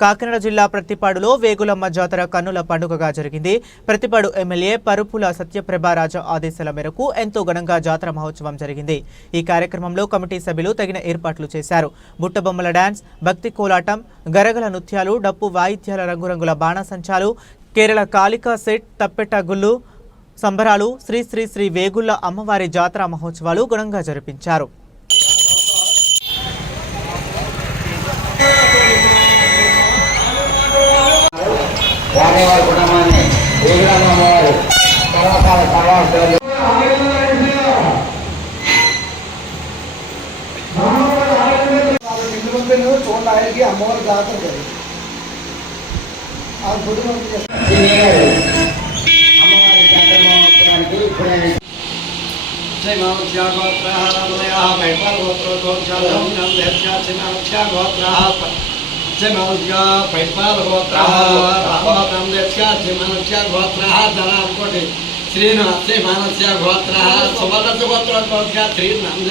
కాకినాడ జిల్లా ప్రతిపాడులో వేగులమ్మ జాతర కన్నుల పండుగగా జరిగింది. ప్రతిపాడు ఎమ్మెల్యే పరుపుల సత్యప్రభారాజ ఆదేశాల మేరకు ఎంతో ఘనంగా జాతర మహోత్సవం జరిగింది. ఈ కార్యక్రమంలో కమిటీ సభ్యులు తగిన ఏర్పాట్లు చేశారు. బుట్టబొమ్మల డాన్స్, భక్తి కోలాటం, గరగల నృత్యాలు, డప్పు వాయిద్యాల, రంగురంగుల బాణసంచాలు, కేరళ కాళికా సెట్, తప్పెట గుళ్ళు సంబరాలు, శ్రీ శ్రీ శ్రీ వేగుళ్ల అమ్మవారి జాతర మహోత్సవాలు ఘనంగా జరిపించారు. వారి కుటుంబాన్ని వేగులమ్మవారు కళాకాల కళాకారులు చూడడానికి అమ్మవారి జాతర అమ్మవారి జాతర మహోత్సవానికి ఇప్పుడే శ్రీనాథ్ మానస్య గోత్ర సువర్ణ గోత్ర శ్రీనాథ్